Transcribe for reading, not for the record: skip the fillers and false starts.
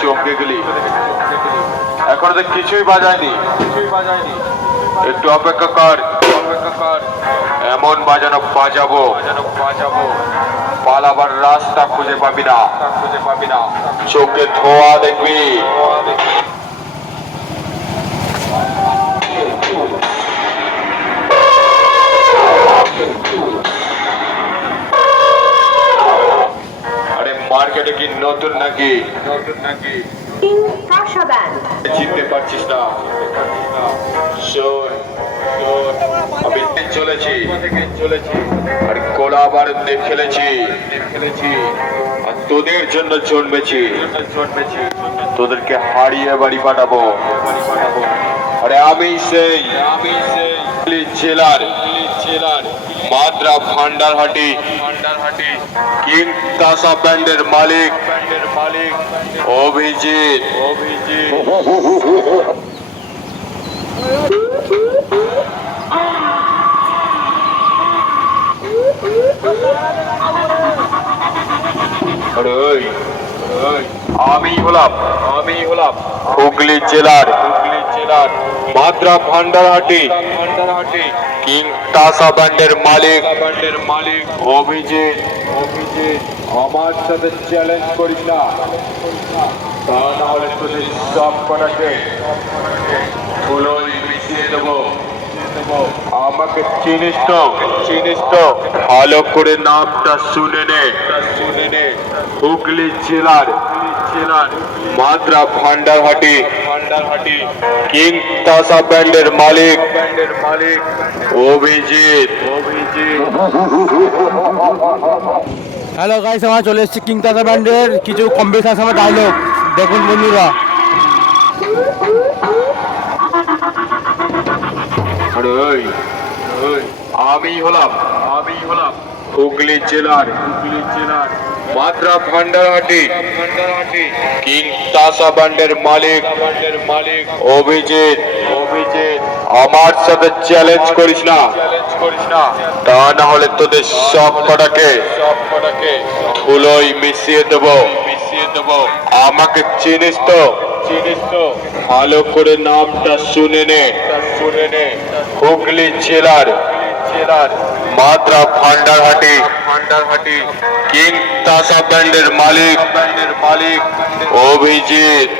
চমকে গেলি, এখন তো কিছুই বাজায়নি। একটু অপেক্ষা কর, এমন বাজানো বাজাবো পালাবার রাস্তা খুঁজে পাবি না, চোখে ধোয়া দেখবি। আরে মার্কেটে কি নতুন নাকি? চিনতে পারছিস না? শোন, আমি চলেছি আর গোলা বারুদ দিয়ে খেলেছি, আর তোদের জন্য জন্মেছি। তোদেরকে হারিয়ে বাড়ি পাঠাবো। আরে আমি সেই জেলার মাদ্রা ভান্ডারহাটি কিং তাসা ব্যান্ডের মালিক অভিজিৎ। আমি হলাম হুগলি জেলার মাদ্রা ভান্ডারহাটি কিং তাসা ব্যান্ডের মালিক অভিজিৎ। আমার সাথে চ্যালেঞ্জ করিস না, তা না হলে তোদের সব কটাকে ধুলোয় মিশিয়ে দেবো। আমাকে চিনিস তো? ভালো করে নামটা শুনে নে। হুগলি জেলার মাদ্রা ভান্ডারহাটি কিং তাসা ব্যান্ডের মালিক অভিজিৎ। হ্যালো গাইস, আমরা চলে এসেছি কিং তাসা ব্যান্ডের কিছু কম্পিটিশন সময় ডায়লগ দেখুন বন্ধুরা। আমি হলাম হুগলি জেলার মাদ্রা ভান্ডারহাটি কিং তাসা ব্যান্ডের মালিক অভিজিৎ। আমার সাথে চ্যালেঞ্জ করিস না, তা না হলে তোদের সব কটাকে ধুলোয় মিশিয়ে দেবো। আমাকে চিনিস তো? ভালো করে নামটা শুনে নে। হুগলি জেলার মাদ্রা ভান্ডারহাটি কিং তাসা ব্যান্ডের মালিক অভিজিৎ।